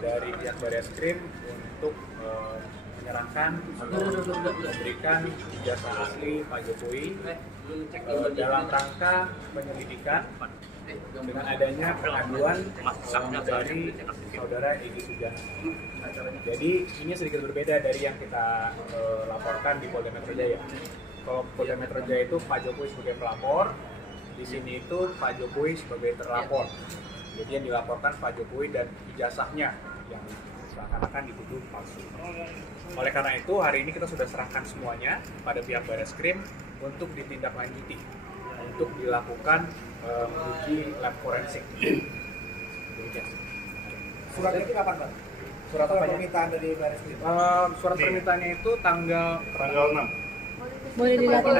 dari pihak Barreskrim untuk menyerahkan atau memberikan ijazah asli Pak Jokowi dalam rangka penyelidikan dengan adanya pengaduan dari saudara Egy Sujana. Jadi ini sedikit berbeda dari yang kita laporkan di Polda Metro Jaya. Kalau Polda Metro Jaya itu Pak Jokowi sebagai pelapor, di sini itu Pak Jokowi sebagai terlapor. Jadi yang dilaporkan Pak Jokowi dan ijazahnya yang seakan-akan dituduh palsu. Oleh karena itu hari ini kita sudah serahkan semuanya pada pihak Barreskrim untuk ditindaklanjuti, untuk dilakukan uji lab forensik. Suratnya itu kapan, Pak? Surat permintaan dari Barreskrim. Surat permintaannya itu tanggal 6. Boleh dilihatin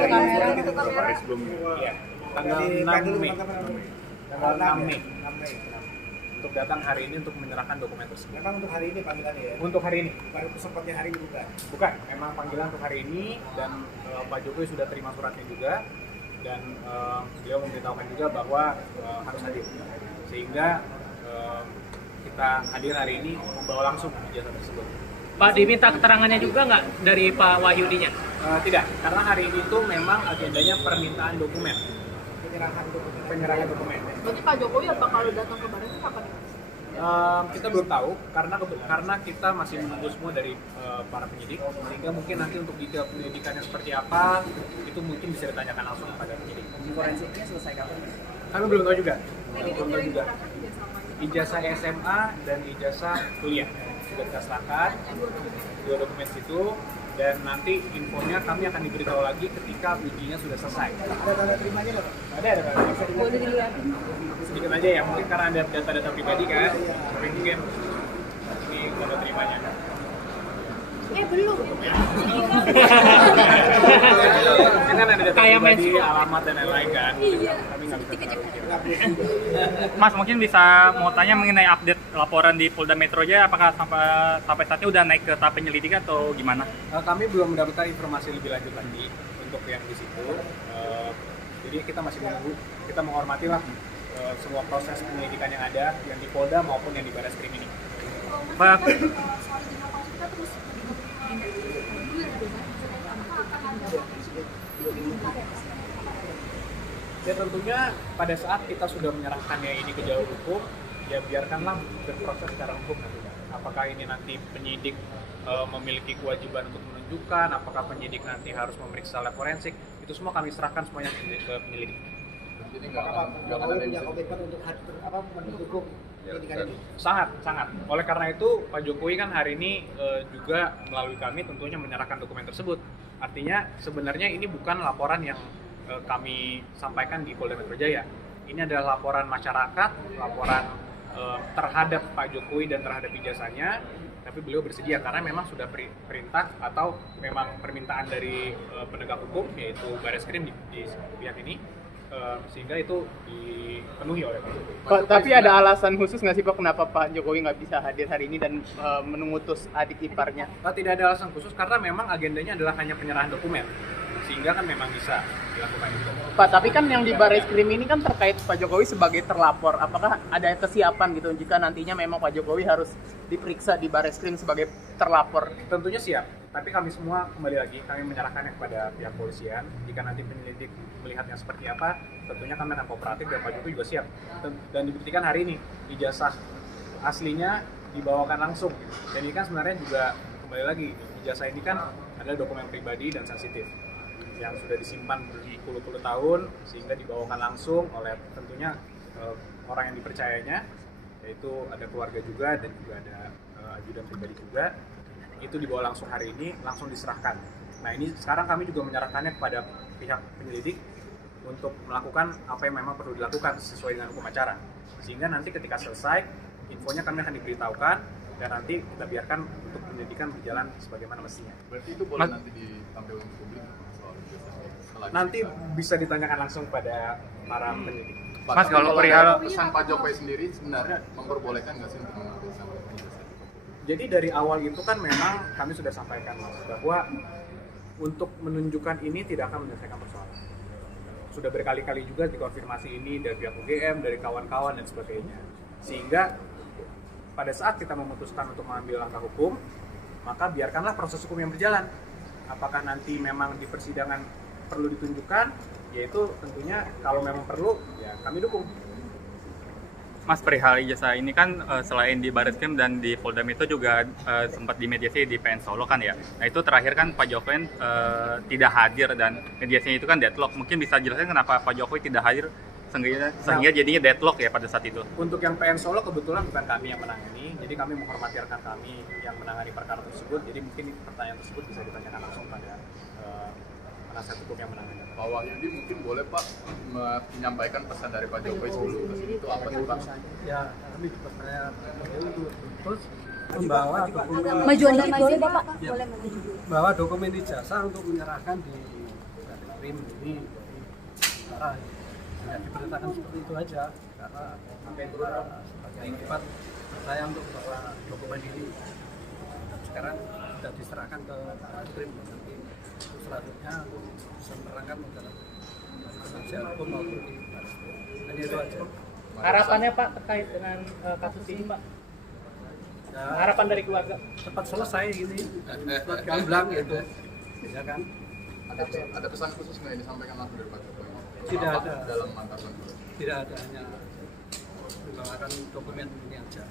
ke kamera. Hari sebelumnya. Iya, tanggal 6 Mei. Tanggal 6 Mei. Untuk datang hari ini untuk menyerahkan dokumen tersebut. Memang untuk hari ini panggilannya ya? Untuk hari ini. Baru sempatnya hari ini bukan? Bukan, memang panggilan untuk hari ini dan Pak Jokowi sudah terima suratnya juga dan beliau memberitahukan juga bahwa harus hadir. Sehingga kita hadir hari ini membawa langsung ijazah tersebut. Pak, diminta keterangannya juga nggak dari Pak Wahyudinya? Tidak, karena hari ini itu memang agendanya permintaan dokumen. Penyerahan dokumen. Berarti Pak Jokowi apa kalau datang ke Barreskrim kapan? Kita belum tahu karena kita masih menunggu semua dari para penyidik, sehingga mungkin nanti untuk detail penyidikannya seperti apa itu mungkin bisa ditanyakan langsung kepada penyidik. Forensiknya selesai kapan? Kami belum tahu juga. Ijazah SMA dan ijazah kuliah sudah kita serahkan, dua dokumen itu, dan nanti infonya kami akan diberitahu lagi ketika ujinya sudah selesai. Ada tanda terimanya nggak, Pak? Ada tanda. Boleh dilihatin. Sedikit aja ya, mungkin karena ada data-data pribadi kan, tapi mungkin ini tanda terimanya. Belum. Mungkin kan ada data Kayak pribadi, menstrual. alamat dan lain-lain kan. Iya. Kami nggak bisa tahu. Mas, mungkin bisa mau tanya mengenai update laporan di Polda Metro Jaya, apakah sampai saat ini udah naik ke tahap penyelidikan atau gimana? Kami belum mendapatkan informasi lebih lanjut lagi untuk yang di situ. Jadi kita masih menunggu, kita menghormati lah semua proses penyelidikan yang ada, yang di Polda maupun yang di Barreskrim ini. Pak, Ya tentunya pada saat kita sudah menyerahkannya ini ke jalur hukum, ya biarkanlah berproses secara hukum nantinya. Apakah ini nanti penyidik memiliki kewajiban untuk menunjukkan, apakah penyidik nanti harus memeriksa lab forensik, itu semua kami serahkan semuanya ke penyelidik. Jadi Apakah Pak Jokowi punya komitmen untuk mendukung penyidikan ini? Sangat. Oleh karena itu Pak Jokowi kan hari ini juga melalui kami tentunya menyerahkan dokumen tersebut. Artinya sebenarnya ini bukan laporan yang kami sampaikan di Polda Metro Jaya. Ini adalah laporan masyarakat, laporan terhadap Pak Jokowi dan terhadap ijazahnya. Tapi beliau bersedia karena memang sudah perintah atau memang permintaan dari penegak hukum yaitu Barreskrim di pihak ini. Sehingga itu dipenuhi oleh Pak Jokowi. Pak, tapi ada alasan khusus nggak sih Pak kenapa Pak Jokowi nggak bisa hadir hari ini dan mengutus adik iparnya? Tidak ada alasan khusus karena memang agendanya adalah hanya penyerahan dokumen. Sehingga kan memang bisa dilakukan itu. Pak, tapi kan yang di Barreskrim ini kan terkait Pak Jokowi sebagai terlapor. Apakah ada kesiapan gitu jika nantinya memang Pak Jokowi harus diperiksa di Barreskrim sebagai terlapor? Tentunya siap, tapi kami semua kembali lagi kami menyerahkannya kepada pihak polisian. Jika nanti penyelidik melihatnya seperti apa, tentunya kami akan kooperatif dan Pak Jokowi juga siap. Dan dibuktikan hari ini ijazah aslinya dibawakan langsung. Dan ini kan sebenarnya juga kembali lagi ijazah ini kan adalah dokumen pribadi dan sensitif yang sudah disimpan berpuluh-puluh tahun sehingga dibawakan langsung oleh tentunya orang yang dipercayanya, yaitu ada keluarga juga dan juga ada ajudan pribadi juga. Itu dibawa langsung hari ini, langsung diserahkan. Nah ini sekarang kami juga menyerahkannya kepada pihak penyelidik untuk melakukan apa yang memang perlu dilakukan sesuai dengan hukum acara. Sehingga nanti ketika selesai, infonya kami akan diberitahukan dan nanti kita biarkan untuk penyelidikan berjalan sebagaimana mestinya. Berarti itu boleh nanti ditampilkan ke publik soal ijazah? Nanti bisa ditanyakan langsung pada para penyidik. Mas, kalau perihal pesan Pak Jokowi sendiri sebenarnya memperbolehkan nggak sih untuk mengambil sampel ijazah? Jadi dari awal itu kan memang kami sudah sampaikan Mas, bahwa untuk menunjukkan ini tidak akan menyelesaikan persoalan. Sudah berkali-kali juga dikonfirmasi ini dari pihak UGM, dari kawan-kawan dan sebagainya. Sehingga pada saat kita memutuskan untuk mengambil langkah hukum, maka biarkanlah proses hukum yang berjalan. Apakah nanti memang di persidangan perlu ditunjukkan, yaitu tentunya kalau memang perlu, ya kami dukung. Mas, perihal ijazah ini kan selain di Barreskrim dan di Polda Metro juga sempat dimediasi di PN Solo kan ya. Nah itu terakhir kan Pak Jokowi tidak hadir dan mediasinya itu kan deadlock. Mungkin bisa jelaskan kenapa Pak Jokowi tidak hadir sehingga jadinya deadlock ya pada saat itu. Untuk yang PN Solo kebetulan bukan kami yang menangani, jadi kami menghormati rekan kami yang menangani perkara tersebut. Jadi mungkin pertanyaan tersebut bisa ditanyakan langsung pada penasihat hukum yang menangani. Pak Wahyudi mungkin boleh Pak menyampaikan pesan dari Pak Jokowi sebelum ke situ apa sih Pak? Ya, kami percaya terus membawa dokumen Majuan dikit boleh Bapak? Ya. Boleh maju. bawa dokumen ijazah untuk menyerahkan di Krim ini arah ya diberitakan seperti itu aja karena sebagai akibat saya untuk bawa dokumen ini sekarang sudah diserahkan ke Krim nanti selanjutnya bisa menerangkan dalam penasihat hukum maupun di Barreskrim. Hanya itu aja. Harapannya Pak terkait dengan kasus ini Pak? Ya, Harapan dari keluarga? cepat selesai ini buat gamblang gitu ya kan. Ada pesan khusus nggak yang disampaikan langsung dari Pak Jokowi? Tidak Apa ada. dalam mantapan? Tidak ada, hanya membawakan dokumen ini aja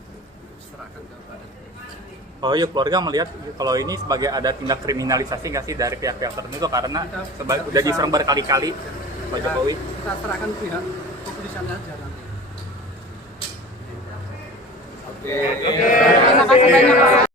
serahkan ke Barreskrim. Oh iya, keluarga melihat kalau ini sebagai ada tindak kriminalisasi nggak sih dari pihak-pihak tertentu karena udah diserang berkali-kali Pak Ya, Jokowi. kita serahkan pihak kepolisian aja nanti. Terima kasih banyak Pak.